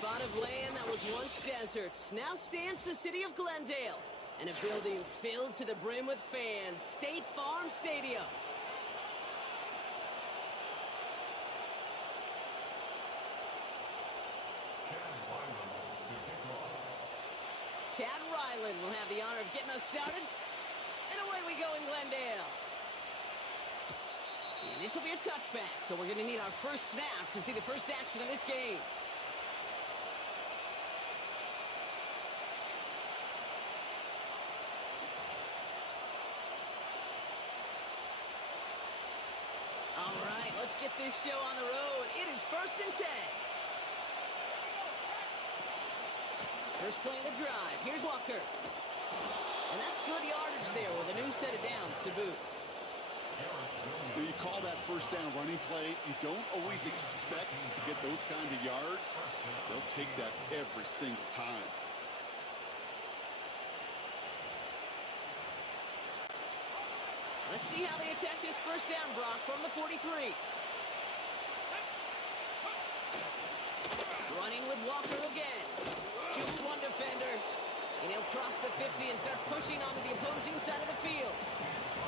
spot of land that was once deserts now stands the city of Glendale, and a building filled to the brim with fans, State Farm Stadium. Chad Ryland will have the honor of getting us started. And away we go in Glendale. And this will be a touchback, so we're going to need our first snap to see the first action of this game. All right, let's get this show on the road. It is 1st and 10. First play of the drive. Here's Walker. And that's good yardage there with a new set of downs to boot. When you call that first down running play, you don't always expect to get those kind of yards. They'll take that every single time. Let's see how they attack this first down, Brock, from the 43. Running with Walker again. Jukes one defender, and he'll cross the 50 and start pushing onto the opposing side of the field.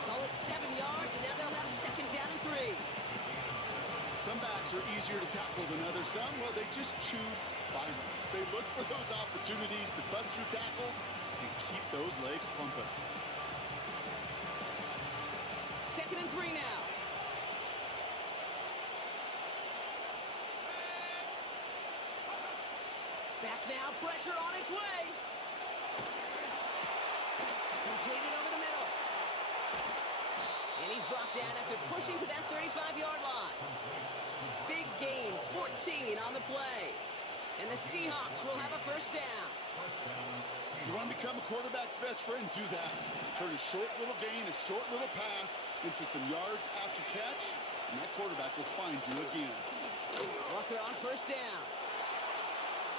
Call it 7 yards, and now they'll have 2nd down and 3. Some backs are easier to tackle than others. Some, well, they just choose violence. They look for those opportunities to bust through tackles and keep those legs pumping. 2nd and 3 now. Back now, pressure on its way. Completed over the middle. And he's brought down after pushing to that 35-yard line. Big gain, 14 on the play. And the Seahawks will have a first down. You want to become a quarterback's best friend, do that. Turn a short little gain, a short little pass into some yards after catch, and that quarterback will find you again. Walker on first down.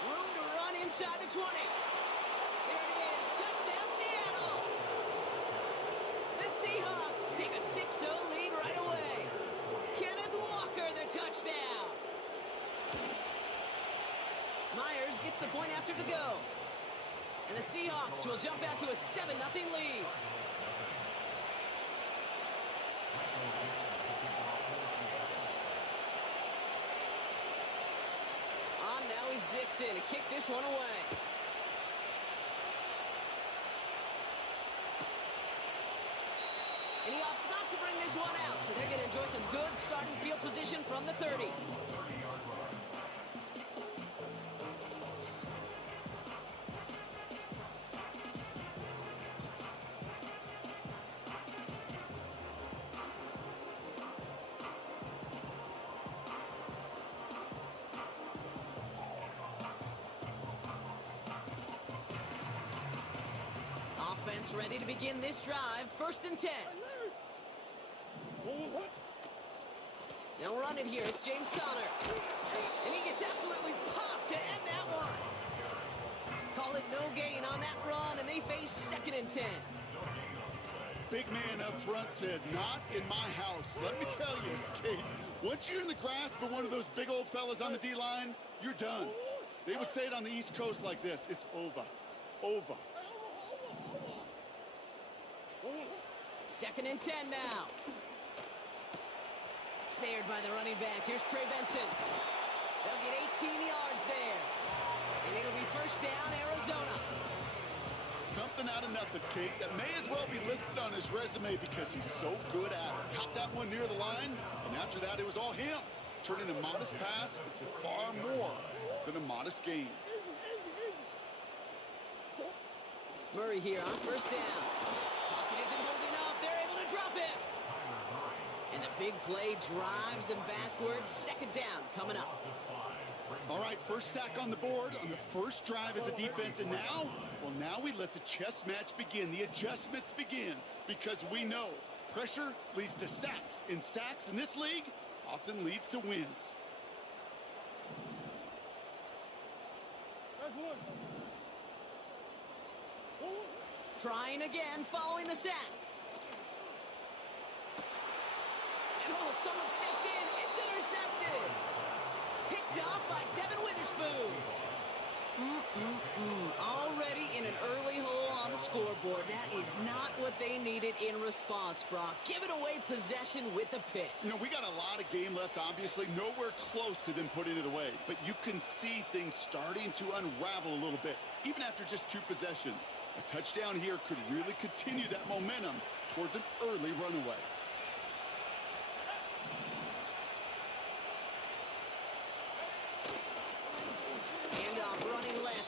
Room to run inside the 20. There it is. Touchdown, Seattle. The Seahawks take a 6-0 lead right away. Kenneth Walker, the touchdown. Myers gets the point after to go. And the Seahawks will jump out to a 7-0 lead. On now is Dixon to kick this one away. And he opts not to bring this one out, so they're going to enjoy some good starting field position from the 30. Offense ready to begin this drive. 1st and 10. They'll run it here. It's James Conner. And he gets absolutely popped to end that one. Call it no gain on that run, and they face 2nd and 10. Big man up front said, not in my house. Let me tell you, Kate, once you're in the grasp of one of those big old fellas on the D-line, you're done. They would say it on the East Coast like this. It's over. Over. 2nd and 10 now. Snared by the running back. Here's Trey Benson. They'll get 18 yards there. And it'll be 1st down, Arizona. Something out of nothing, Kate, that may as well be listed on his resume because he's so good at it. Caught that one near the line, and after that, it was all him. Turning a modest pass into far more than a modest gain. Murray here on 1st down. Pocket isn't holding up. They're able to drop him. And the big play drives them backwards. 2nd down coming up. All right, first sack on the board on the first drive as a defense. And now, well, now we let the chess match begin. The adjustments begin because we know pressure leads to sacks. And sacks in this league often leads to wins. Trying again following the sack. And oh, someone stepped in. It's intercepted. Picked off by Devin Witherspoon. Already in an early hole on the scoreboard. That is not what they needed in response, Brock. Give it away possession with the pick. You know, we got a lot of game left, obviously. Nowhere close to them putting it away. But you can see things starting to unravel a little bit, even after just 2 possessions. A touchdown here could really continue that momentum towards an early runaway.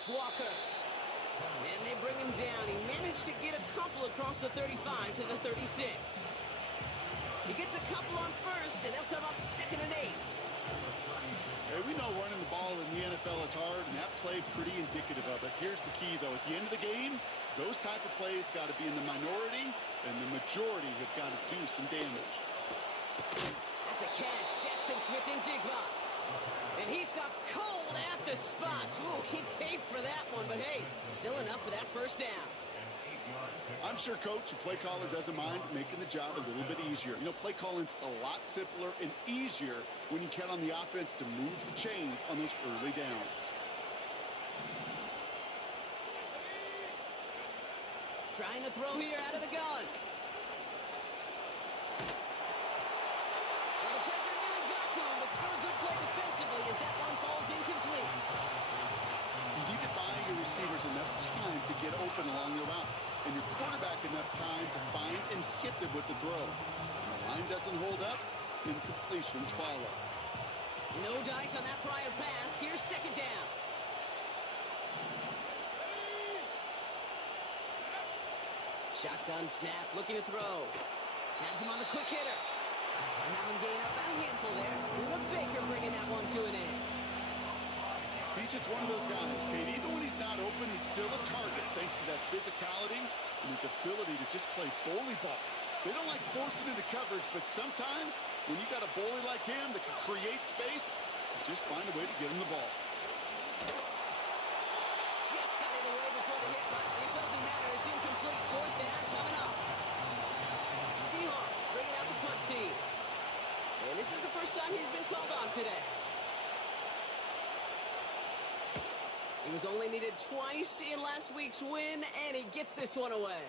Walker. And they bring him down. He managed to get a couple across the 35 to the 36. He gets a couple on first, and they'll come up 2nd and 8. Hey, we know running the ball in the NFL is hard, and that play pretty indicative of it. Here's the key, though. At the end of the game, those type of plays got to be in the minority, and the majority have got to do some damage. That's a catch. Jackson Smith and Jigba. And he stopped cold at the spot. Ooh, he paid for that one, but hey, still enough for that first down. I'm sure, Coach, the play caller doesn't mind making the job a little bit easier. You know, play calling's a lot simpler and easier when you count on the offense to move the chains on those early downs. Trying to throw here out of the gun. As that one falls incomplete. You need to buy your receivers enough time to get open along the route, and your quarterback enough time to find and hit them with the throw. When the line doesn't hold up, incompletions follow. No dice on that prior pass. Here's 2nd down. Shotgun snap, looking to throw. Has him on the quick hitter. And have him gain up a handful there. Buda Baker bringing that one to an end. He's just one of those guys, Kate. Even when he's not open, he's still a target thanks to that physicality and his ability to just play bully ball. They don't like forcing into coverage, but sometimes when you got a bully like him that can create space, you just find a way to get him the ball. Just got it away before the hit, but it doesn't matter. It's incomplete. 4th down coming up. Seahawks bringing out the punt team. And this is the first time he's been called on today. He was only needed twice in last week's win, and he gets this one away.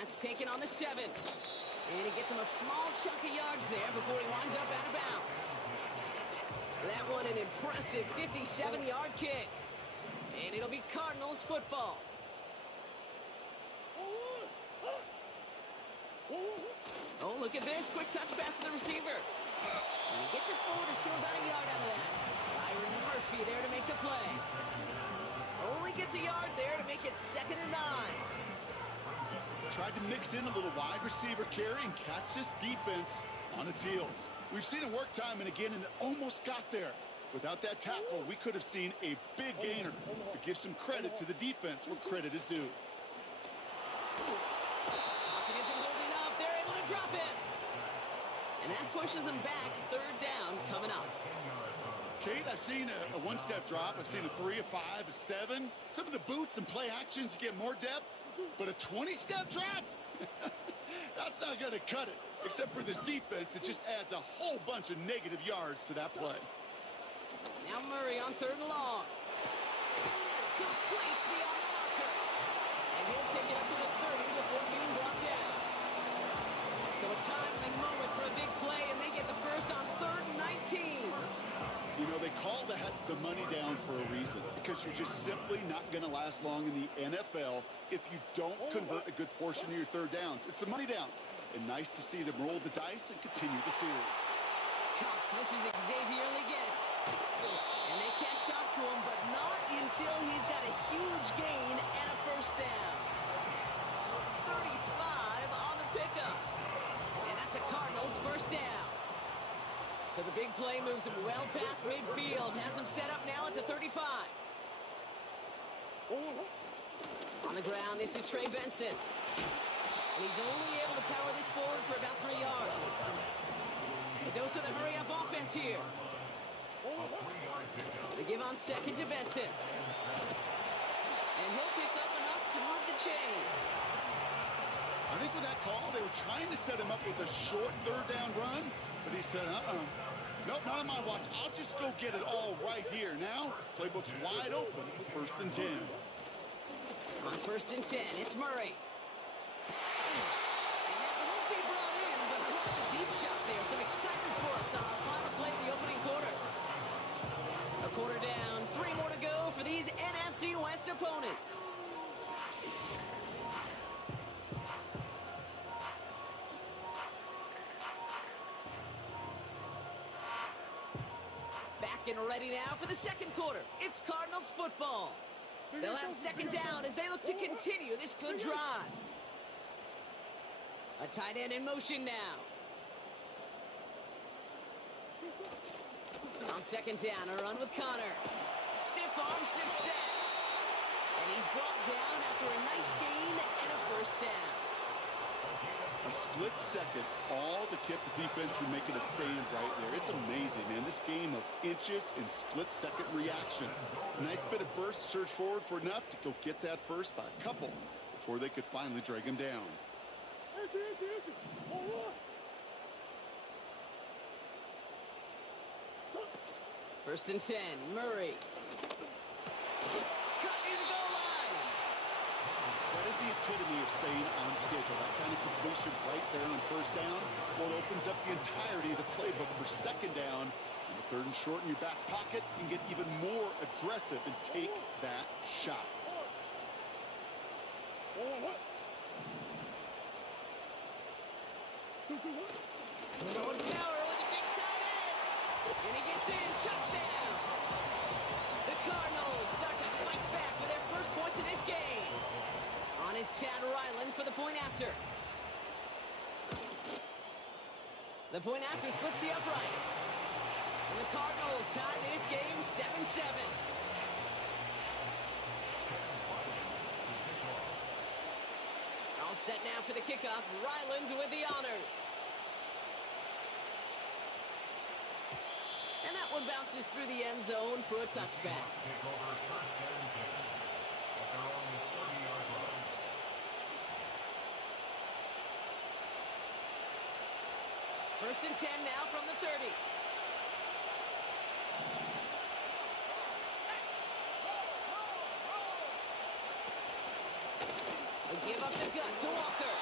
That's taken on the 7. And he gets him a small chunk of yards there before he winds up out of bounds. That one an impressive 57-yard kick. And it'll be Cardinals football. Oh, look at this. Quick touch pass to the receiver. And he gets it forward to steal about a yard out of that. Byron Murphy there to make the play. Only gets a yard there to make it 2nd and 9. Tried to mix in a little wide receiver carry and catch this defense on its heels. We've seen it work time and again, and it almost got there. Without that tackle, we could have seen a big gainer. But give some credit to the defense where credit is due. Pocket isn't holding up. They're able to drop it. And that pushes them back. 3rd down coming up. Kate, I've seen a one-step drop. I've seen a 3, a 5, a 7. Some of the boots and play actions get more depth. But a 20-step drop? That's not going to cut it. Except for this defense, it just adds a whole bunch of negative yards to that play. Now Murray on 3rd and long. Complete beyond the marker. And he'll take it up to the 30 before being brought down. So a timely moment for a big play, and they get the first on 3rd and 19. You know, they call that the money down for a reason, because you're just simply not going to last long in the NFL if you don't convert a good portion of your 3rd downs. It's the money down. And nice to see them roll the dice and continue the series. Cuffs, this is Xavier Leggett. And they can't chop to him, but not until he's got a huge gain and a first down. 35 on the pickup. And that's a Cardinals first down. So the big play moves him well past midfield. Has him set up now at the 35. On the ground, this is Trey Benson. And he's only able to power this forward for about 3 yards. A dose of the hurry-up offense here. They give on 2nd to Benson. And he'll pick up enough to move the chains. I think with that call, they were trying to set him up with a short 3rd down run, but he said, Nope, not on my watch. I'll just go get it all right here. Now, playbook's wide open for 1st and 10. On 1st and 10, it's Murray. And that won't be brought in, but I love the deep shot there. Some excitement for us on our final play of the opening quarter. A quarter down, 3 more to go for these NFC West opponents. Back and ready now for the 2nd quarter. It's Cardinals football. They'll have 2nd down as they look to continue this good drive. A tight end in motion now. On 2nd down, a run with Connor. Stiff arm success. And he's brought down after a nice gain and a 1st down. A split second, all to keep the defense from making a stand right there. It's amazing, man. This game of inches and split-second reactions. A nice bit of burst, surge forward for enough to go get that first by a couple before they could finally drag him down. 1st and 10, Murray. Cut near the goal line. That is the epitome of staying on schedule. That kind of completion right there on 1st down. Well, it opens up the entirety of the playbook for 2nd down. And the 3rd and short in your back pocket, you can get even more aggressive and take that shot. Throwing power with a big tight end. And he gets in. Touchdown. The Cardinals start to fight back with their first points of this game. On is Chad Ryland for the point after. The point after splits the uprights. And the Cardinals tie this game 7-7. All set now for the kickoff. Ryland with the honors. And that one bounces through the end zone for a touchback. 1st and 10 now from the 30. A give up the gut to Walker.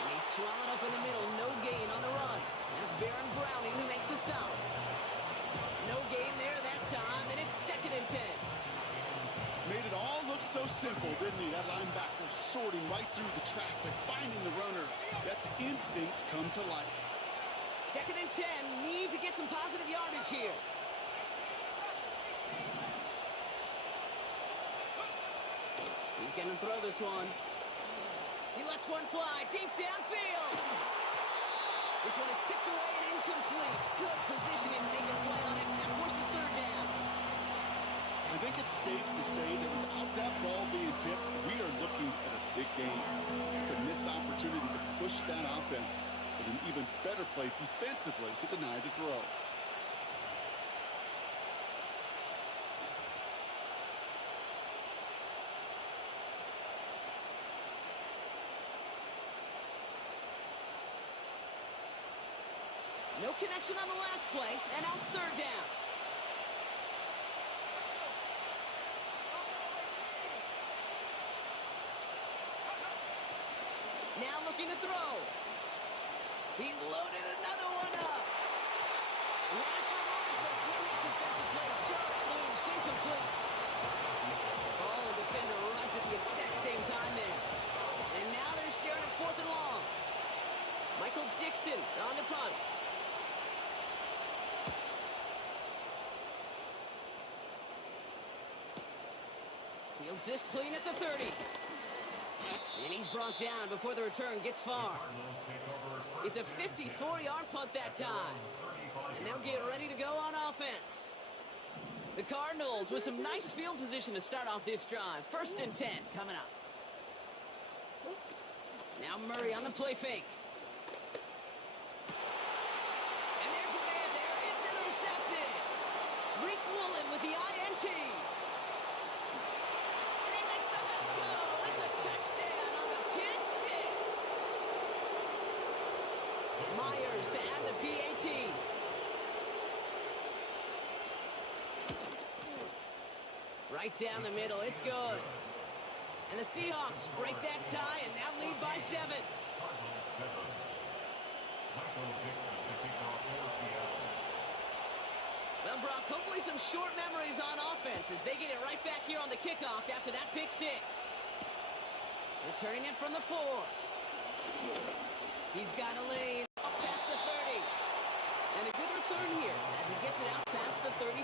And he's swallowed up in the middle. No gain on the run. That's Baron Browning who makes the stop. No gain there that time, and it's 2nd and 10. Made it all look so simple, didn't he? That linebacker sorting right through the traffic, finding the runner. That's instincts come to life. 2nd and 10, need to get some positive yardage here. He's going to throw this one. He lets one fly deep downfield. This one is tipped away and incomplete. Good positioning to make a play on it. That forces 3rd down. I think it's safe to say that without that ball being tipped, we are looking at a big game. It's a missed opportunity to push that offense, but an even better play defensively to deny the throw. No connection on the last play, and now it's 3rd down. Now looking to throw. He's loaded another one up. Ready for a complete defensive play. Jarrett loose, incomplete. Ball and defender arrived at the exact same time there. And now they're staring at 4th and long. Michael Dixon on the punt. Fields this clean at the 30. And he's brought down before the return gets far. It's a 54-yard punt that time. And they'll get ready to go on offense. The Cardinals with some nice field position to start off this drive. 1st and 10 coming up. Now Murray on the play fake. And there's a man there. It's intercepted. Reek Woolen with the INT. And he makes the Mets go. It's a touchdown on the pick six. Myers to add the PAT. Right down the middle. It's good. And the Seahawks break that tie and now lead by 7. Well, Brock, hopefully some short memories on offense as they get it right back here on the kickoff after that pick 6. Returning it from the 4. He's got a lane up past the 30. And a good return here as he gets it out past the 35.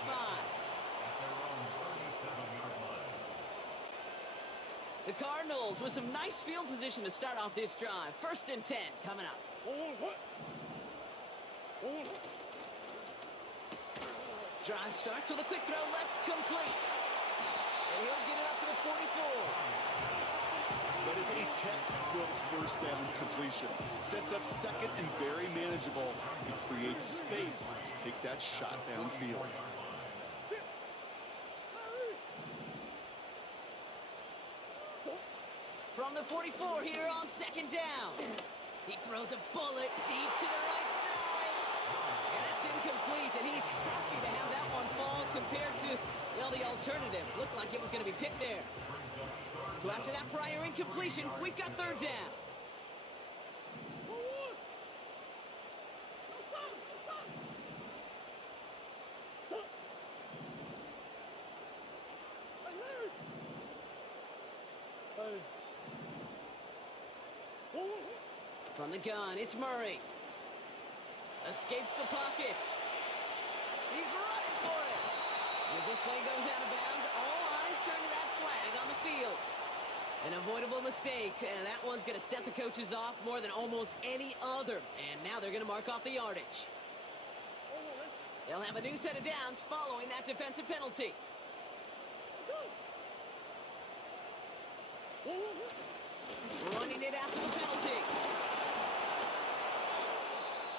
The Cardinals with some nice field position to start off this drive. 1st and 10 coming up. Drive starts with a quick throw left, complete. And he'll get it up to the 44. That is a textbook first down completion. Sets up second and very manageable. It creates space to take that shot downfield. From the 44 here on 2nd down. He throws a bullet deep to the right side. And that's incomplete, and he's happy to have that one fall compared to, well, the alternative. Looked like it was going to be picked there. So after that prior incompletion, we've got 3rd down. From the gun, it's Murray. Escapes the pocket. He's running for it. As this play goes out of bounds, all eyes turn to that flag on the field. An avoidable mistake, and that one's going to set the coaches off more than almost any other. And now they're going to mark off the yardage. They'll have a new set of downs following that defensive penalty. Running it after the penalty.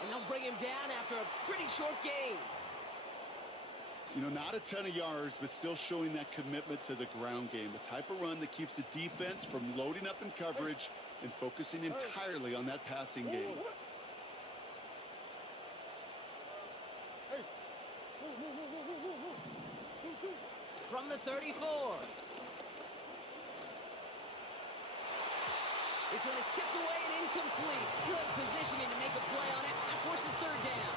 And they'll bring him down after a pretty short game. You know, not a ton of yards, but still showing that commitment to the ground game. The type of run that keeps the defense from loading up in coverage and focusing entirely on that passing game. From the 34. This one is tipped away and incomplete. Good positioning to make a play on it. That forces 3rd down.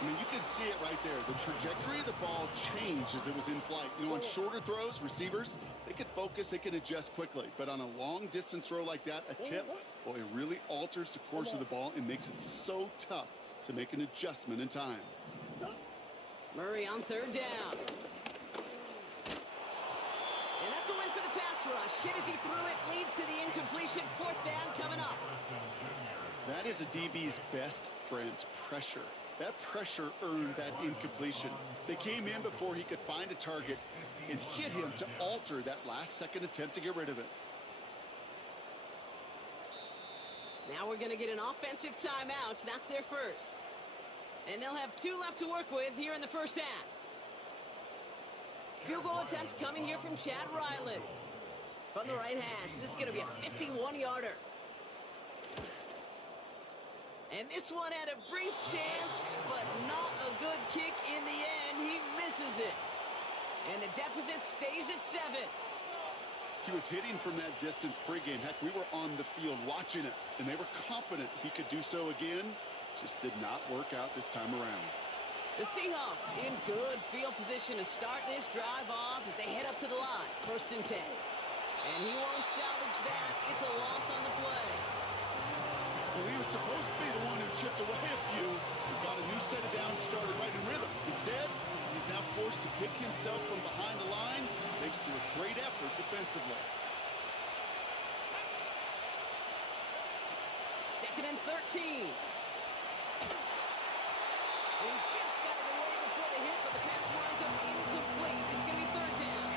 I mean, you can see it right there. The trajectory of the ball changed as it was in flight. You know, on shorter throws, receivers, they can focus, they can adjust quickly. But on a long distance throw like that, a tip, well, it really alters the course of the ball and makes it so tough to make an adjustment in time. Murray on 3rd down. And that's a win for the pass rush. Hit as he threw it, leads to the incompletion. 4th down coming up. That is a DB's best friend, pressure. That pressure earned that incompletion. They came in before he could find a target and hit him to alter that last-second attempt to get rid of it. Now we're going to get an offensive timeout. So that's their first. And they'll have 2 left to work with here in the 1st half. Field goal attempts coming here from Chad Ryland. From the right hash, this is going to be a 51-yarder. And this one had a brief chance, but not a good kick in the end. He misses it. And the deficit stays at 7. He was hitting from that distance pregame. Heck, we were on the field watching it, and they were confident he could do so again. Just did not work out this time around. The Seahawks in good field position to start this drive off as they head up to the line. 1st and 10. And he won't salvage that. It's a loss on the play. Well, he was supposed to be the one who chipped away a few and got a new set of downs started right in rhythm. Instead, he's now forced to pick himself from behind the line thanks to a great effort defensively. 2nd and 13. And he just got it away before the hit, but the pass winds up incomplete. It's going to be 3rd down.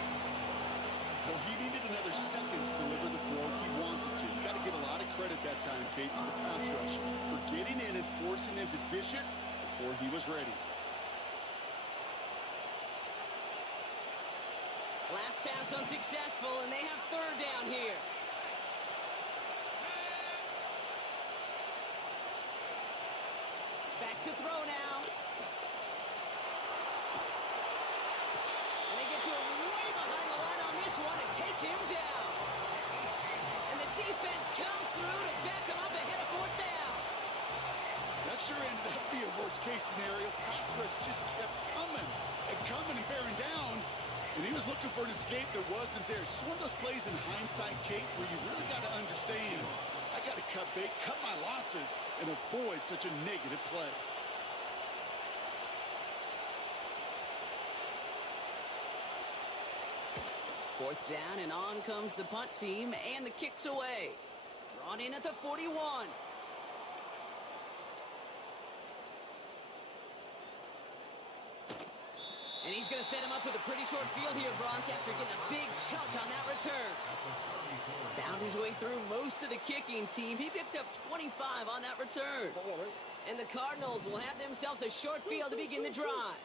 Well, he needed another second to deliver the throw he wanted to. You got to give a lot of credit that time, Kate, to the pass rush for getting in and forcing him to dish it before he was ready. Last pass unsuccessful, and they have 3rd down here. Back to throw now. And they get to him right behind the line on this one and take him down. And the defense comes through to back him up ahead of fourth down. That sure ended up being a worst-case scenario. Pass rush just kept coming and bearing down. And he was looking for an escape that wasn't there. Just one of those plays in hindsight, Kate, where you really got to understand, I got to cut bait, cut my losses, and avoid such a negative play. Fourth down, and on comes the punt team, and the kick's away. Brought in at the 41. And he's going to set him up with a pretty short field here, Brock, after getting a big chunk on that return. Found his way through most of the kicking team. He picked up 25 on that return. And the Cardinals will have themselves a short field to begin the drive.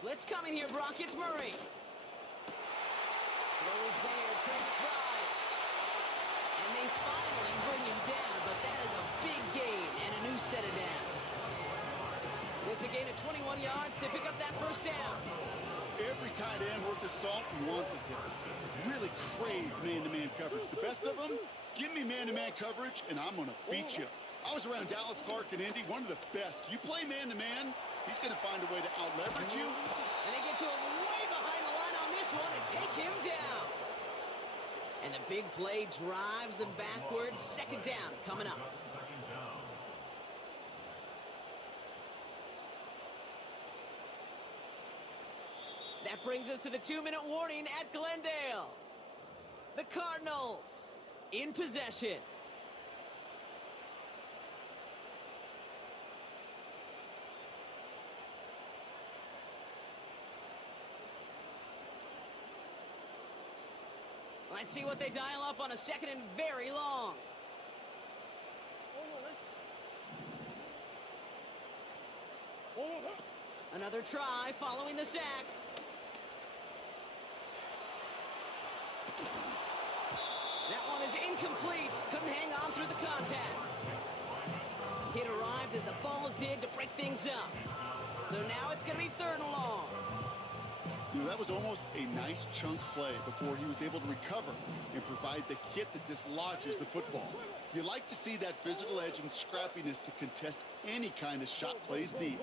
Blitz coming here, Brock. It's Murray. Throw is there, trying to drive. And they finally bring him down, but that is a big gain and a new set of downs. It's a gain of 21 yards to pick up that first down. Every tight end worth his salt wanted this. Really craved man-to-man coverage. The best of them, give me man-to-man coverage, and I'm going to beat you. I was around Dallas Clark and Indy, one of the best. You play man-to-man, he's going to find a way to out-leverage you. And they get to him way behind the line on this one and take him down. And the big play drives them backwards. Second down coming up. That brings us to the 2-minute warning at Glendale. The Cardinals in possession. Let's see what they dial up on a second and very long. Another try following the sack. That one is incomplete. Couldn't hang on through the contact. It arrived as the ball did to break things up. So now it's going to be third and long. You know, that was almost a nice chunk play before he was able to recover and provide the hit that dislodges the football. You like to see that physical edge and scrappiness to contest any kind of shot plays deep.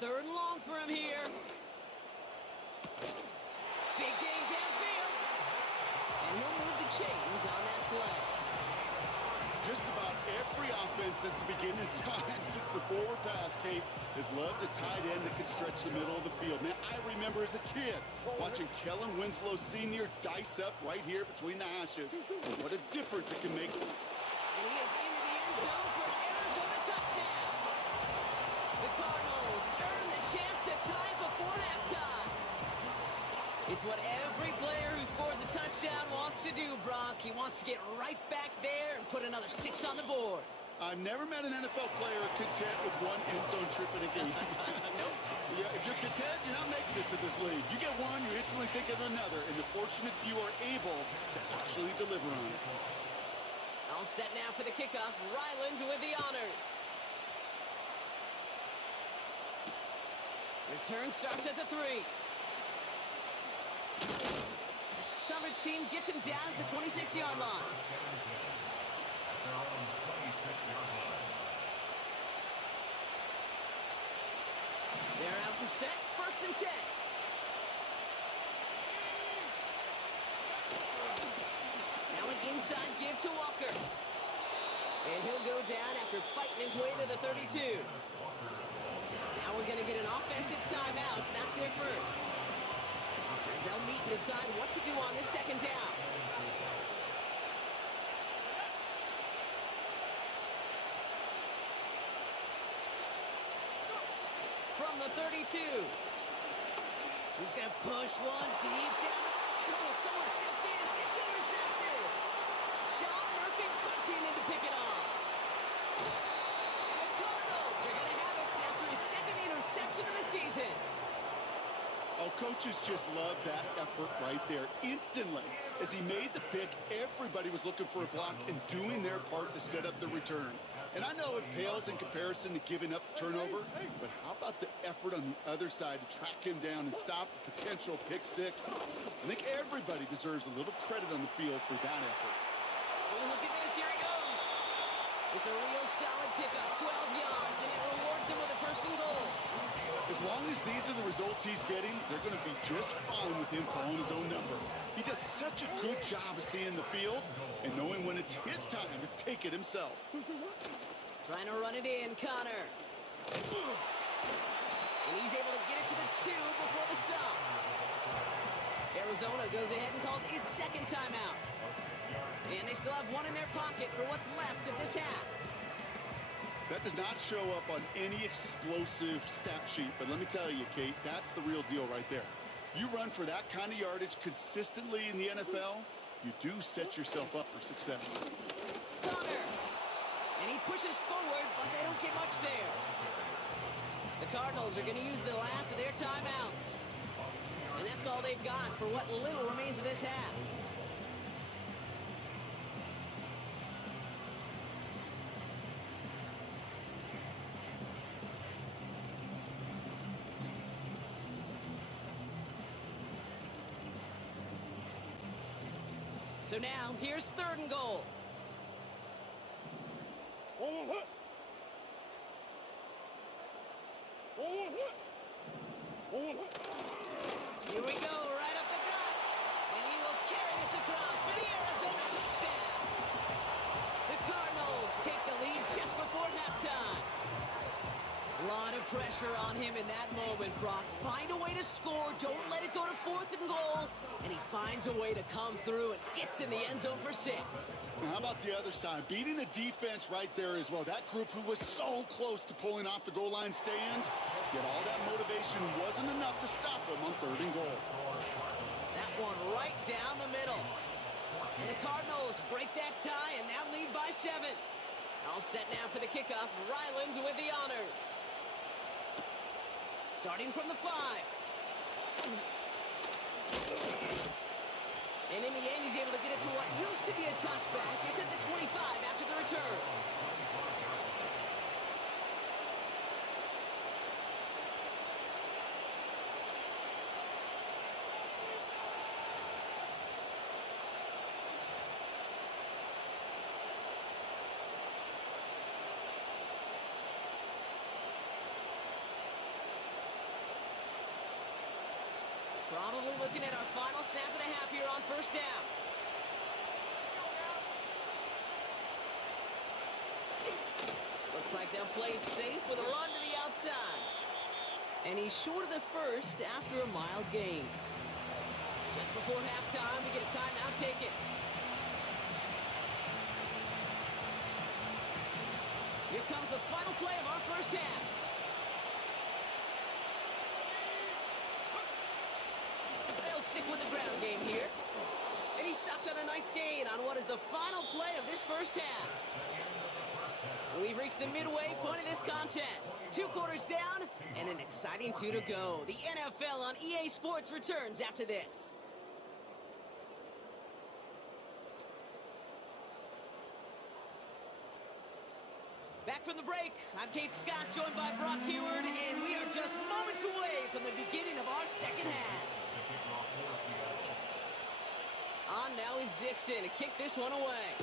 Third and long for him here. Big gain downfield. And he'll move the chains on that play. Just about every offense since the beginning of time, since the forward pass, Kate, has loved a tight end that can stretch the middle of the field. Man, I remember as a kid watching Kellen Winslow Sr. dice up right here between the hashes. What a difference it can make. And he is into the end zone for an Arizona touchdown. The Cardinals earn the chance to tie it before halftime. It's what every player who scores a touchdown wants to do, Brock. He wants to get right back there and put another 6 on the board. I've never met an NFL player content with one end zone trip in a game. Nope. Yeah, if you're content, you're not making it to this league. You get one, you instantly think of another, and the fortunate few are able to actually deliver on it. All set now for the kickoff. Ryland with the honors. Return starts at the 3. Coverage team gets him down at the 26-yard line. They're out and set. First and 10. Now an inside give to Walker. And he'll go down after fighting his way to the 32. Now we're going to get an offensive timeout. So that's their first. As they'll meet and decide what to do on this second down. From the 32. He's going to push one deep down the middle. Someone stepped in. It's intercepted. Sean Murphy punting in to pick it off. And the Cardinals are going to have it after his second interception of the season. A Oh, coaches just love that effort right there. Instantly, as he made the pick, everybody was looking for a block and doing their part to set up the return. And I know it pales in comparison to giving up the turnover, but how about the effort on the other side to track him down and stop a potential pick six? I think everybody deserves a little credit on the field for that effort. Oh, look at this. Here he goes. It's a real solid pickup, 12 yards, and it rewards him with a first and goal. As long as these are the results he's getting, they're going to be just fine with him calling his own number. He does such a good job of seeing the field and knowing when it's his time to take it himself. Trying to run it in, Connor. And he's able to get it to the 2 before the stop. Arizona goes ahead and calls its second timeout. And they still have one in their pocket for what's left of this half. That does not show up on any explosive stat sheet, but let me tell you, Kate, that's the real deal right there. You run for that kind of yardage consistently in the NFL, you do set yourself up for success. Connor! And he pushes forward, but they don't get much there. The Cardinals are going to use the last of their timeouts. And that's all they've got for what little remains of this half. So now, here's third and goal. Here we go, right up the gut. And he will carry this across for the Arizona touchdown. The Cardinals take the lead just before halftime. A lot of pressure on him in that moment, Brock. Find a way to score. Don't let it go to fourth and goal. And he finds a way to come through and gets in the end zone for 6. Now, how about the other side? Beating the defense right there as well. That group who was so close to pulling off the goal line stand, yet all that motivation wasn't enough to stop them on third and goal. That one right down the middle. And the Cardinals break that tie and now lead by 7. All set now for the kickoff. Ryland with the honors. Starting from the 5. And in the end, he's able to get it to what used to be a touchback. It's at the 25 after the return. Probably looking at our final snap of the half here on first down. Looks like they'll play it safe with a run to the outside. And he's short of the first after a mild gain. Just before halftime, we get a timeout taken. Here comes the final play of our first half. Stick with the ground game here. And he stopped on a nice gain on what is the final play of this first half. We've reached the midway point of this contest. 2 quarters down and an exciting 2 to go. The NFL on EA Sports returns after this. Back from the break, I'm Kate Scott, joined by Brock Heward, and we are just moments away from the beginning of our second half. On now is Dixon to kick this one away.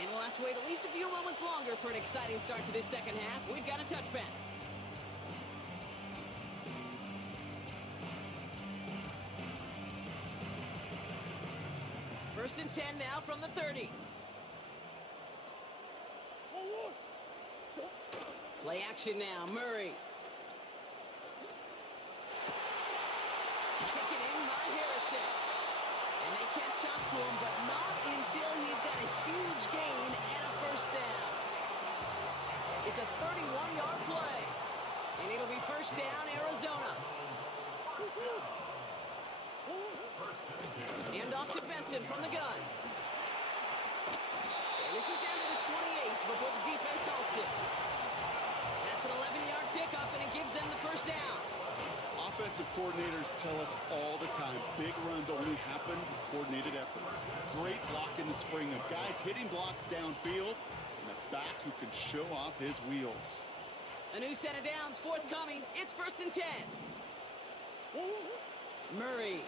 And we'll have to wait at least a few moments longer for an exciting start to this second half. We've got a touchback. First and 10 now from the 30. Play action now, Murray. Taken in by Harrison. And they catch up to him, but not until he's got a huge gain and a first down. It's a 31-yard play. And it'll be first down, Arizona. Hand off to Benson from the gun. And this is down to the 28 before the defense halts it. That's an 11-yard pickup. offensive coordinators tell us all the time, big runs only happen with coordinated efforts. Great block in the spring of guys hitting blocks downfield and a back who can show off his wheels. A new set of downs forthcoming. It's 1st and 10. Murray.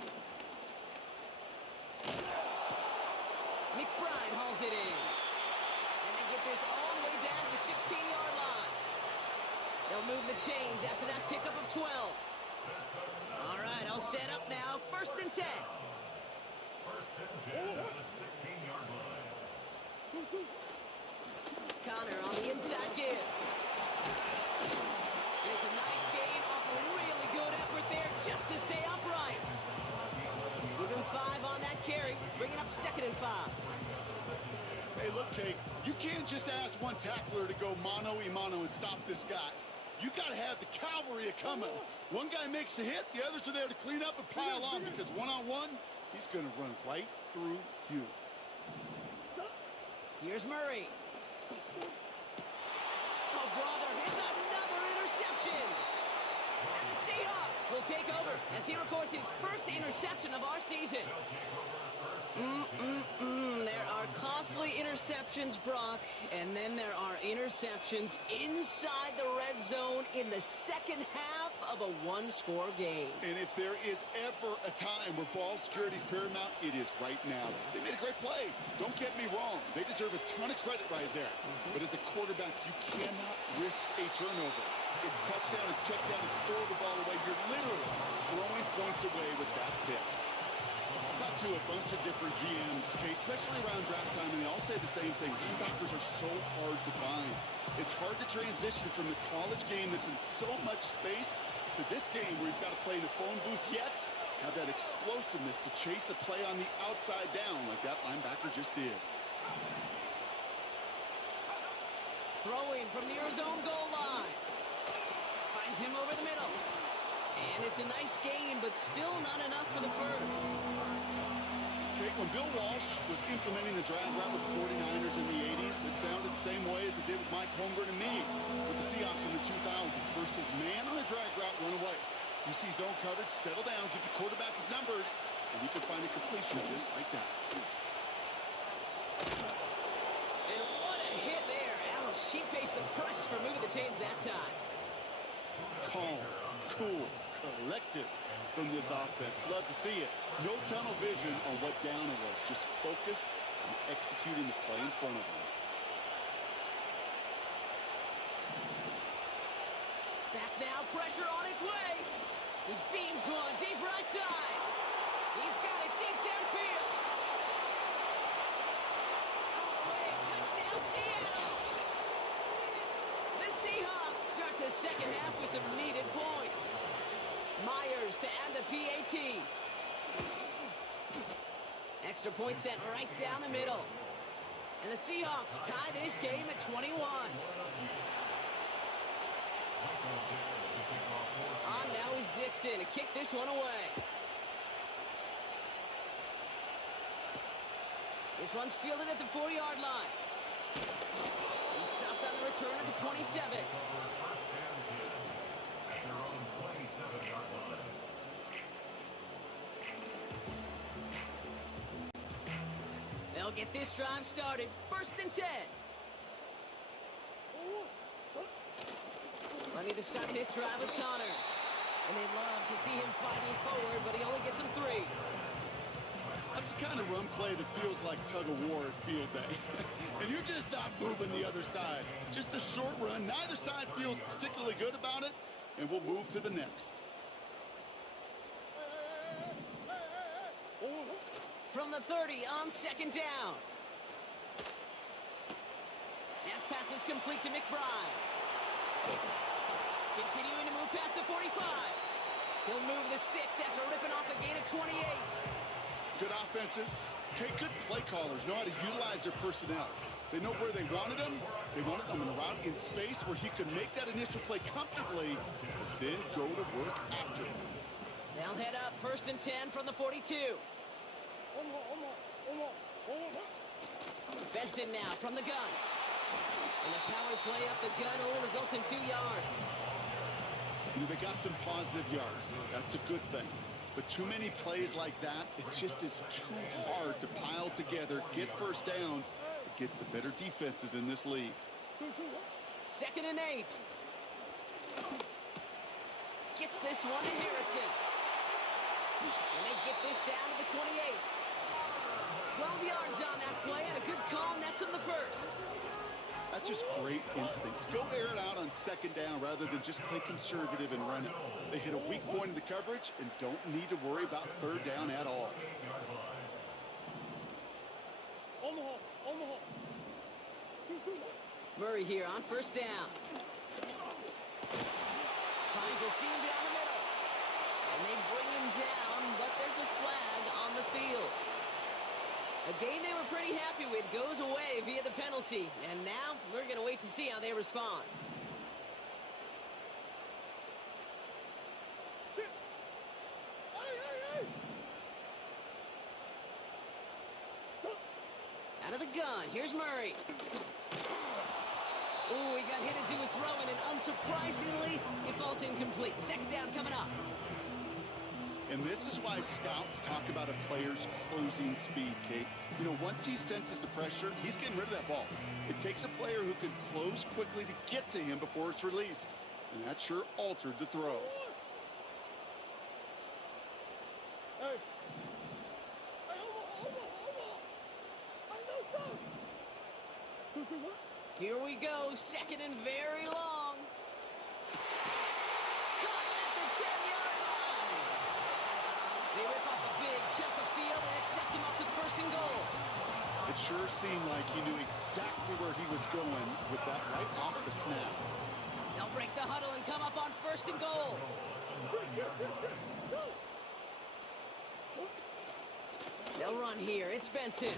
McBride hauls it in. And they get this all the way down to the 16-yard line. They'll move the chains after that pickup of 12. All right, I'll set up now. 1st and 10. Connor on the inside give. And it's a nice gain off a really good effort there just to stay upright. Give him 5 on that carry, bringing up 2nd and 5. Hey, look, Kate, you can't just ask one tackler to go mano-a-mano and stop this guy. You got to have the cavalry coming. One guy makes a hit, the others are there to clean up and pile on, because one-on-one, he's going to run right through you. Here's Murray. Oh, brother, it's another interception. And the Seahawks will take over as he records his first interception of our season. There are costly interceptions, Brock, and then there are interceptions inside the red zone in the second half of a one-score game. And if there is ever a time where ball security is paramount, it is right now. They made a great play. Don't get me wrong. They deserve a ton of credit right there. But as a quarterback, you cannot risk a turnover. It's touchdown, it's check down, it's throw the ball away. You're literally throwing points away with that pick. I talked to a bunch of different GMs, Kate, especially around draft time, and they all say the same thing. Linebackers are so hard to find. It's hard to transition from the college game that's in so much space to this game where you've got to play in the phone booth, yet have that explosiveness to chase a play on the outside down like that linebacker just did. Throwing from near his own goal line. Finds him over the middle. And it's a nice gain, but still not enough for the first. Okay, when Bill Walsh was implementing the drag route with the 49ers in the 80s, it sounded the same way as it did with Mike Holmgren and me with the Seahawks in the 2000s. Versus man on the drag route, run away. You see zone coverage, settle down, give the quarterback his numbers, and you can find a completion just like that. And what a hit there. Ouch, she faced the press for moving the chains that time. Calm, cool, collected from this offense. Love to see it. No tunnel vision on what down it was. Just focused on executing the play in front of them. Back now, pressure on its way. He beams one deep right side. He's got it deep downfield. All the way, touchdown Seattle. The Seahawks start the second half with some needed points. Myers to add the PAT. Extra point sent right down the middle. And the Seahawks tie this game at 21. On now is Dixon to kick this one away. This one's fielded at the 4-yard line. He's stopped on the return at the 27. They'll get this drive started. 1st and 10. Ready to start this drive with Connor. And they'd love to see him fighting forward, but he only gets him 3. That's the kind of run play that feels like tug-of-war at field day. And you're just not moving the other side. Just a short run. Neither side feels particularly good about it, and we'll move to the next. From the 30 on 2nd down. That pass is complete to McBride. Continuing to move past the 45. He'll move the sticks after ripping off a gain of 28. Good offenses. Okay, good play callers know how to utilize their personnel. They know where they wanted him. They wanted him in a route in space where he could make that initial play comfortably, then go to work after. They'll head up 1st and 10 from the 42. Benson now from the gun. And the power play up the gun only results in 2 yards. They got some positive yards. That's a good thing. But too many plays like that, it just is too hard to pile together, get first downs against the better defenses in this league. 2nd and 8. Gets this one to Harrison. And they get this down to the 28. 12 yards on that play, and a good call nets him the first. That's just great instincts. Go air it out on 2nd down rather than just play conservative and run it. They hit a weak point in the coverage and don't need to worry about 3rd down at all. Murray here on 1st down. Finds a seam down the middle. And they bring him down, but there's a flag on the field. A game they were pretty happy with goes away via the penalty. And now we're going to wait to see how they respond. Out of the gun, here's Murray. Ooh, he got hit as he was throwing, and unsurprisingly, it falls incomplete. 2nd down coming up. And this is why scouts talk about a player's closing speed, Kate. Once he senses the pressure, he's getting rid of that ball. It takes a player who can close quickly to get to him before it's released. And that sure altered the throw. Here we go, 2nd and very long. Caught at the 10-yard line. They rip off a big chunk of field, and it sets him up with 1st and goal. It sure seemed like he knew exactly where he was going with that right off the snap. They'll break the huddle and come up on 1st and goal. They'll run here. It's Benson.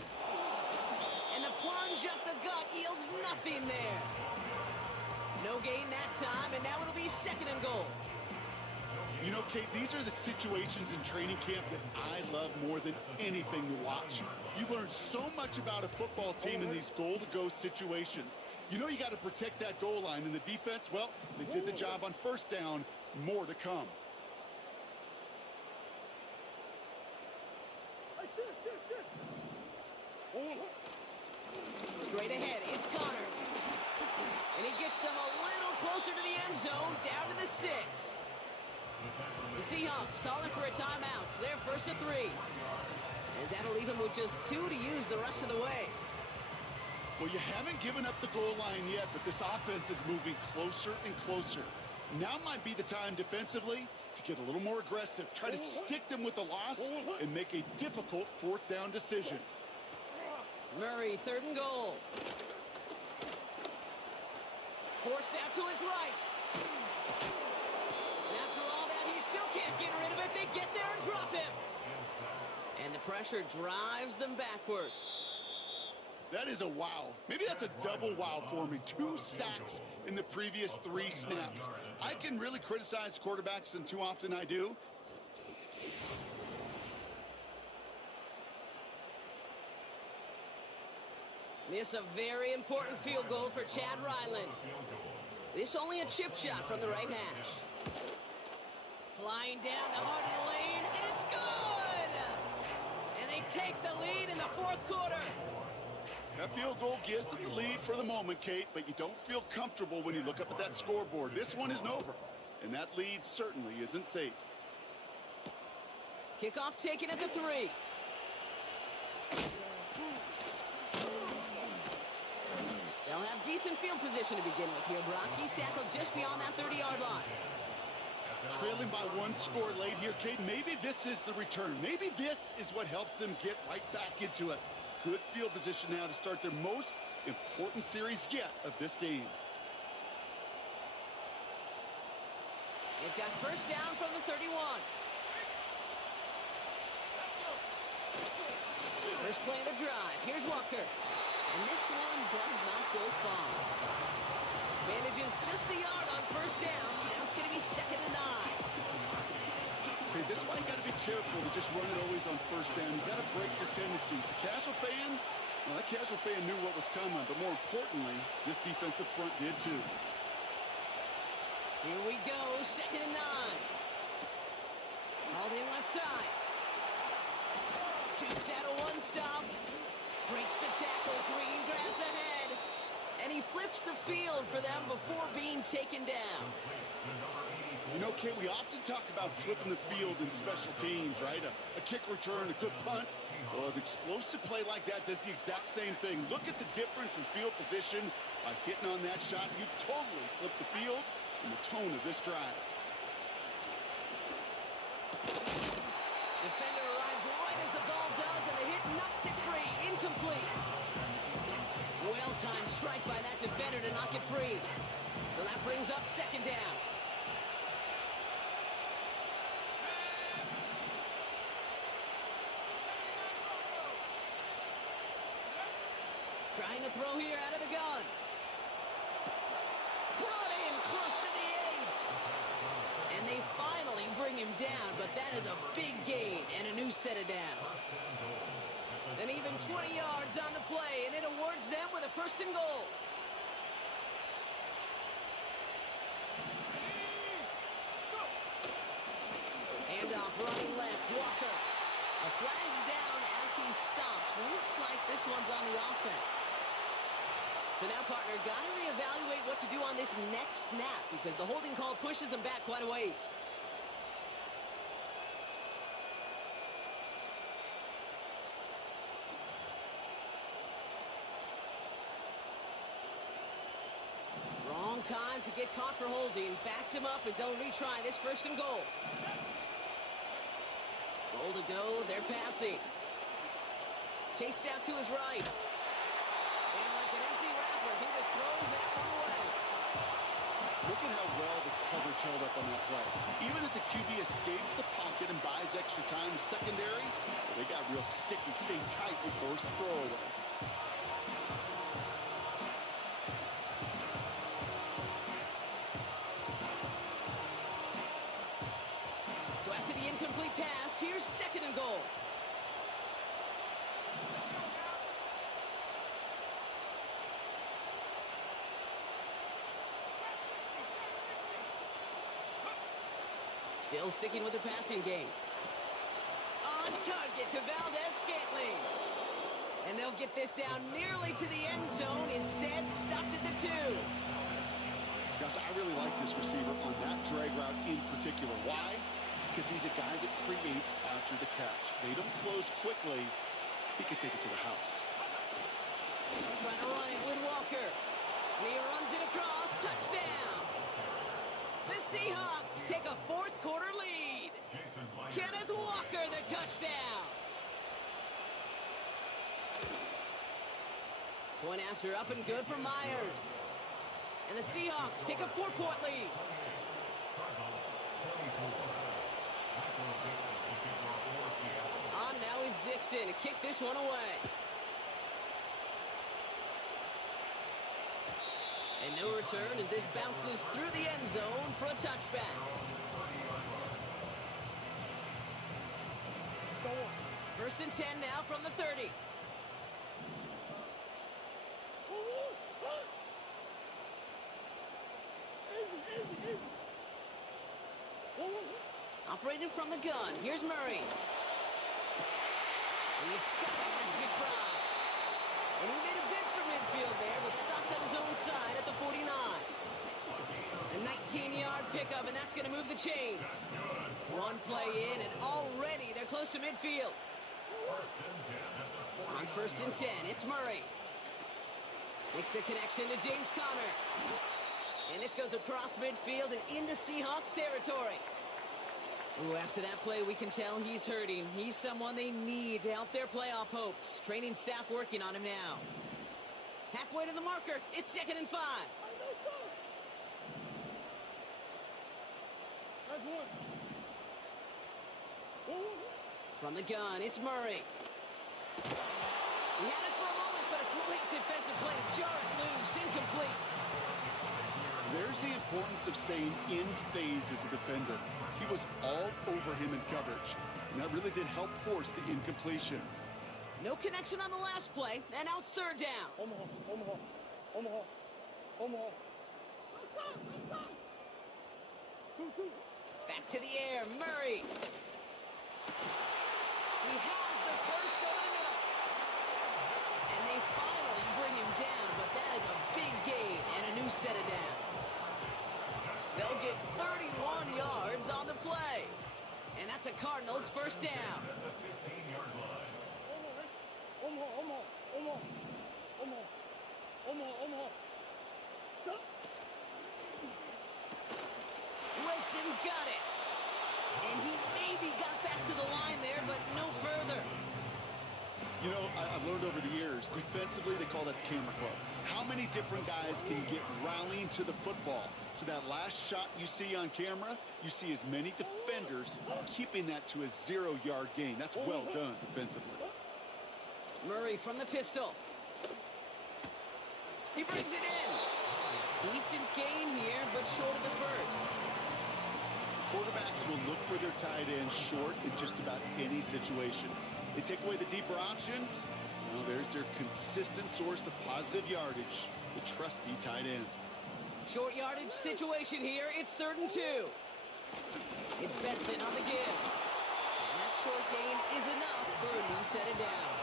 And the plunge up the gut yields nothing there. No gain that time, and now it'll be 2nd and goal. Kate, these are the situations in training camp that I love more than anything to watch. You learn so much about a football team in these goal-to-go situations. You got to protect that goal line, and the defense, well, they did the job on 1st down. More to come. Straight ahead, it's Connor. And he gets them a little closer to the end zone, down to the 6. The Seahawks calling for a timeout. So they're 1st and 3. As that'll leave him with just 2 to use the rest of the way. Well, you haven't given up the goal line yet, but this offense is moving closer and closer. Now might be the time defensively to get a little more aggressive. Try to stick them with the loss and make a difficult 4th down decision. Murray, 3rd and goal. Forced out to his right. And after all that, he still can't get rid of it. They get there and drop him. And the pressure drives them backwards. That is a wow. Maybe that's a double wow for me. 2 sacks in the previous 3 snaps. I can really criticize quarterbacks, and too often I do. This a very important field goal for Chad Ryland. This only a chip shot from the right hash. Flying down the heart of the lane, and it's good! And they take the lead in the 4th quarter. That field goal gives them the lead for the moment, Kate, but you don't feel comfortable when you look up at that scoreboard. This one isn't over, and that lead certainly isn't safe. Kickoff taken at the 3. They'll have decent field position to begin with here, Brock. He's tackled just beyond that 30-yard line. Trailing by 1 score late here, Kate. Maybe this is the return. Maybe this is what helps them get right back into it. Good field position now to start their most important series yet of this game. They've got 1st down from the 31. First play of the drive. Here's Walker. And this one does not go far. Manages just a yard on 1st down. Now it's going to be 2nd and 9. Okay, this is why you got to be careful to just run it always on 1st down. You got to break your tendencies. The casual fan, well, that casual fan knew what was coming, but more importantly, this defensive front did too. Here we go, 2nd and 9. Hauled in left side. Jukes out a one-stop. Breaks the tackle, green grass ahead. And he flips the field for them before being taken down. You know, Kate, we often talk about flipping the field in special teams, right? A kick return, a good punt. Well, an explosive play like that does the exact same thing. Look at the difference in field position. By hitting on that shot, you've totally flipped the field and the tone of this drive. Defender arrives right as the ball does, and the hit knocks it free. Incomplete. Well-timed strike by that defender to knock it free. So that brings up 2nd down. Trying to throw here out of the gun. Brought in close to the 8. And they finally bring him down, but that is a big gain and a new set of downs. And even 20 yards on the play, and it awards them with a 1st and goal. Handoff running left, Walker. A flag's down as he stops. Looks like this one's on the offense. So now, partner, got to reevaluate what to do on this next snap because the holding call pushes him back quite a ways. Wrong time to get caught for holding. Backed him up as they'll retry this 1st and goal. Goal to go, they're passing. Chased out to his right. And like an empty wrapper, he just throws that one away. Look at how well the coverage held up on that play. Even as the QB escapes the pocket and buys extra time secondary, they got real sticky, stayed tight and forced the throwaway. So after the incomplete pass, here's 2nd and goal. Still sticking with the passing game. On target to Valdez-Scantling. And they'll get this down nearly to the end zone. Instead, stuffed at the 2. Gosh, I really like this receiver on that drag route in particular. Why? Because he's a guy that creates after the catch. They don't close quickly. He can take it to the house. Trying to run it with Walker. And he runs it across. Touchdown! The Seahawks take a 4th quarter lead. Kenneth Walker, the touchdown. Point after up and good for Myers. And the Seahawks take a 4-point lead. On now is Dixon to kick this one away. And no return as this bounces through the end zone for a touchback. First and 10 now from the 30. Operating from the gun, here's Murray. He's got it, that's McBride. And he made a bid for midfield there, but stopped on his own side at the 49. A 19-yard pickup, and that's going to move the chains. One play in, and already they're close to midfield. On 1st and 10, it's Murray. Makes the connection to James Conner. And this goes across midfield and into Seahawks territory. Ooh, after that play, we can tell he's hurting. He's someone they need to help their playoff hopes. Training staff working on him now. Halfway to the marker, it's 2nd and 5. From the gun, it's Murray. He had it for a moment, but a great defensive play to jar it loose. Incomplete. There's the importance of staying in phase as a defender. He was all over him in coverage, and that really did help force the incompletion. No connection on the last play, and now it's 3rd down. Back to the air, Murray. He has the first over the middle. And they finally bring him down, but that is a big gain and a new set of downs. They'll get 31 yards on the play. And that's a Cardinals first down. Wilson's got it. And he maybe got back to the line there, but no further. You know, I've learned over the years, defensively, they call that the camera club. How many different guys can get rallying to the football? So that last shot you see on camera, you see as many defenders keeping that to a 0-yard gain. That's well done defensively. Murray from the pistol. He brings it in. Decent gain here, but short of the first. Quarterbacks will look for their tight end short in just about any situation. They take away the deeper options. Well, there's their consistent source of positive yardage, the trusty tight end. Short yardage situation here. It's 3rd and 2. It's Benson on the give. And that short gain is enough for a new set of downs.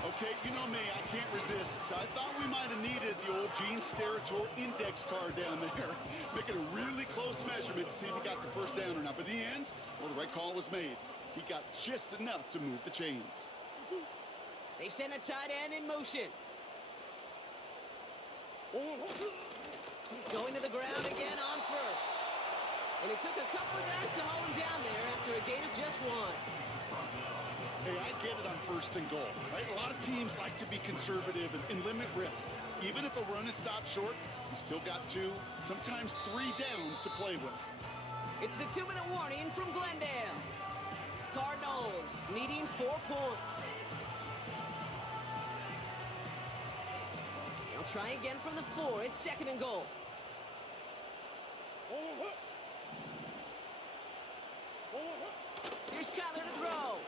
Okay, you know me, I can't resist. I thought we might have needed the old Gene Steratore index card down there. Making a really close measurement to see if he got the first down or not. But in the end, well, the right call was made. He got just enough to move the chains. They send a tight end in motion. Going to the ground again on first. And it took a couple of guys to hold him down there after a gain of just 1. Hey, I get it on 1st and goal, right? A lot of teams like to be conservative and limit risk. Even if a run is stopped short, you still got 2, sometimes 3 downs to play with. It's the 2-minute warning from Glendale. Cardinals needing 4 points. They'll try again from the 4. It's 2nd and goal. Here's Kyler to throw.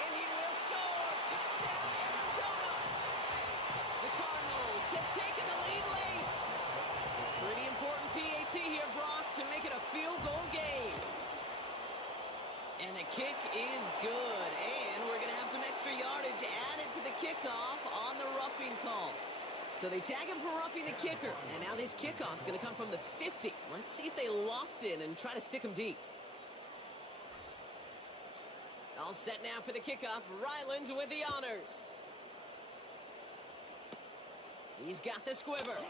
And he will score. Touchdown, Arizona. The Cardinals have taken the lead late. Pretty important PAT here, Brock, to make it a field goal game. And the kick is good. And we're going to have some extra yardage added to the kickoff on the roughing call. So they tag him for roughing the kicker. And now this kickoff's going to come from the 50. Let's see if they loft in and try to stick him deep. All set now for the kickoff. Ryland with the honors. He's got the squiver.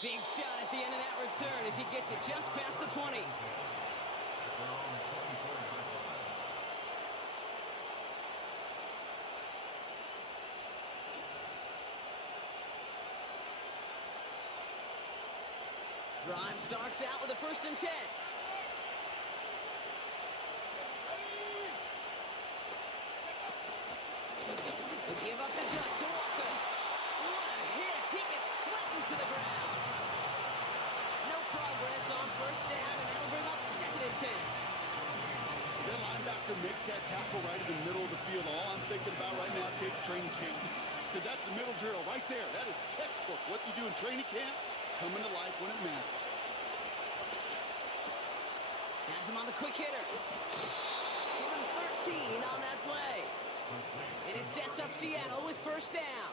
Big shot at the end of that return as he gets it just past the 20. Drive starts out with a 1st and 10. They give up the duck to Walker. What a hit! He gets flattened to the ground. No progress on 1st down, and that'll bring up 2nd and 10. As that linebacker makes that tackle right in the middle of the field, all I'm thinking about right now, Kate's training camp. Because that's the middle drill right there. That is textbook. What you do in training camp, coming to life when it matters. Has him on the quick hitter. Give him 13 on that play. And it sets up Seattle with 1st down.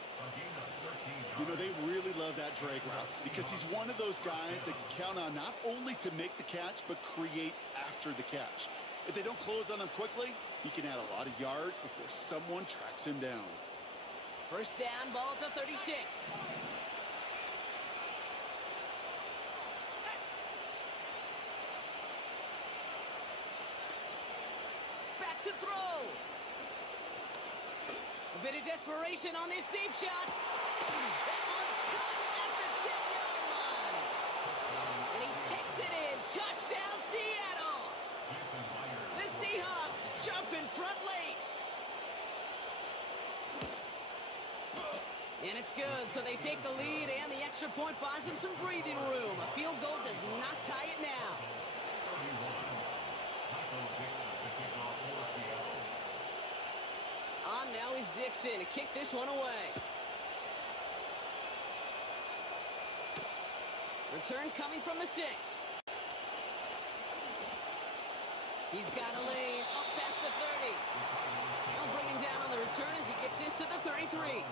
You know, they really love that drag route because he's one of those guys that can count on not only to make the catch, but create after the catch. If they don't close on him quickly, he can add a lot of yards before someone tracks him down. 1st down, ball at the 36. Back to throw. A bit of desperation on this deep shot. That one's cut at the 10-yard line. And he takes it in. Touchdown, Seattle. The Seahawks jump in front late. And it's good, so they take the lead, and the extra point buys him some breathing room. A field goal does not tie it now. On now is Dixon to kick this one away. Return coming from the 6. He's got a lane up past the 30. They'll bring him down on the return as he gets this to the 33.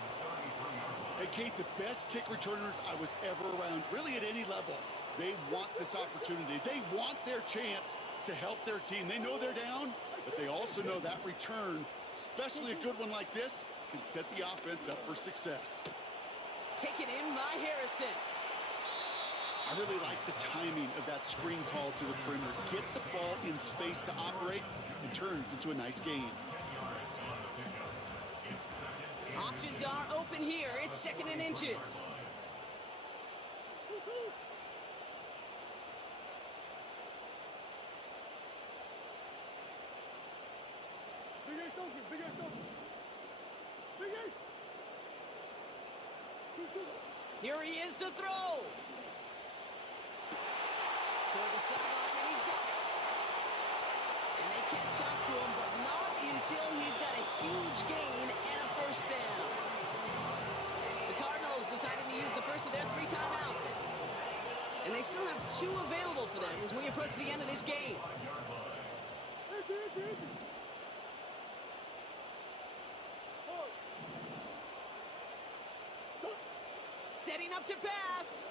Hey, Kate, the best kick returners I was ever around, really at any level. They want this opportunity. They want their chance to help their team. They know they're down, but they also know that return, especially a good one like this, can set the offense up for success. Taken in by Harrison. I really like the timing of that screen call to the perimeter. Get the ball in space to operate. It turns into a nice gain. Options are open here. It's 2nd and inches. Here he is to throw. Toward the sideline, and he's got it. And they catch up to him, but not until he's got a huge gain and a first down. The Cardinals decided to use the first of their 3 timeouts. And they still have 2 available for them as we approach the end of this game. Setting up to pass.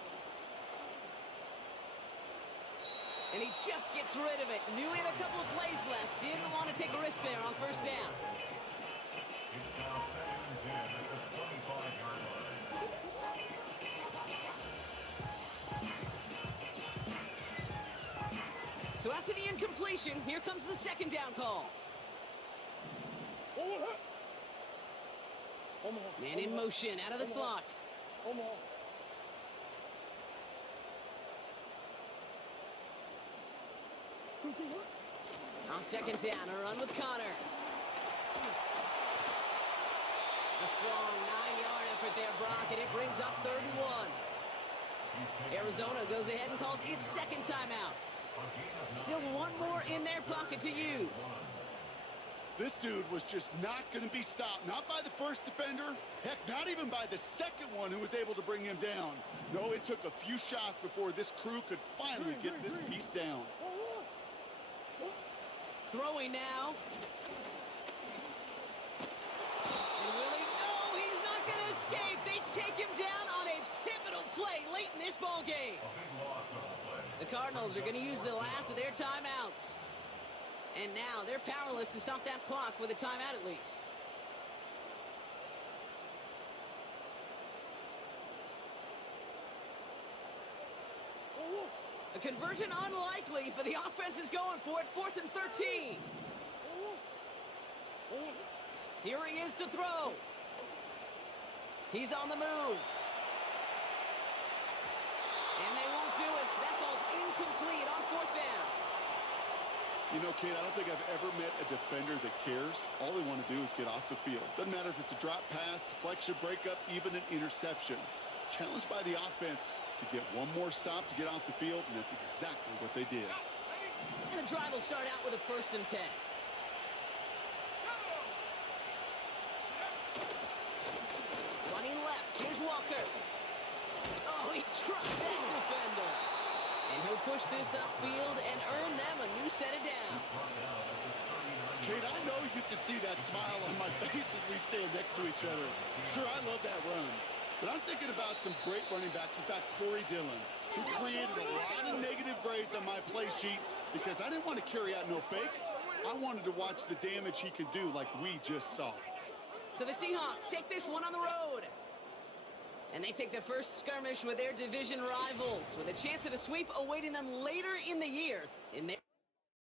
And he just gets rid of it. Knew he had a couple of plays left. Didn't want to take a risk there on first down. So after the incompletion, here comes the 2nd down call. Man in motion out of the slot. On 2nd down, a run with Connor. A strong 9-yard effort there, Brock, and it brings up 3rd and 1. Arizona goes ahead and calls its 2nd timeout. Still 1 more in their pocket to use. This dude was just not going to be stopped. Not by the first defender. Heck, not even by the 2nd one who was able to bring him down. No, it took a few shots before this crew could finally get this piece down. Throwing now. And will he? No, he's not going to escape. They take him down on a pivotal play late in this ball game. The Cardinals are going to use the last of their timeouts. And now they're powerless to stop that clock with a timeout at least. A conversion unlikely, but the offense is going for it. 4th and 13. Here he is to throw. He's on the move. And they won't do it. So that falls incomplete on 4th down. You know, Kate, I don't think I've ever met a defender that cares. All they want to do is get off the field. Doesn't matter if it's a drop pass, deflection, breakup, even an interception. Challenged by the offense to get 1 more stop to get off the field, and that's exactly what they did. And the drive will start out with a 1st and 10. Running left, here's Walker. Oh, he trucked that defender. And he'll push this upfield and earn them a new set of downs. Kate, I know you can see that smile on my face as we stand next to each other. Sure, I love that run. But I'm thinking about some great running backs. In fact, Corey Dillon, who created a lot of negative grades on my play sheet because I didn't want to carry out no fake. I wanted to watch the damage he could do like we just saw. So the Seahawks take this one on the road. And they take the first skirmish with their division rivals with a chance at a sweep awaiting them later in the year in their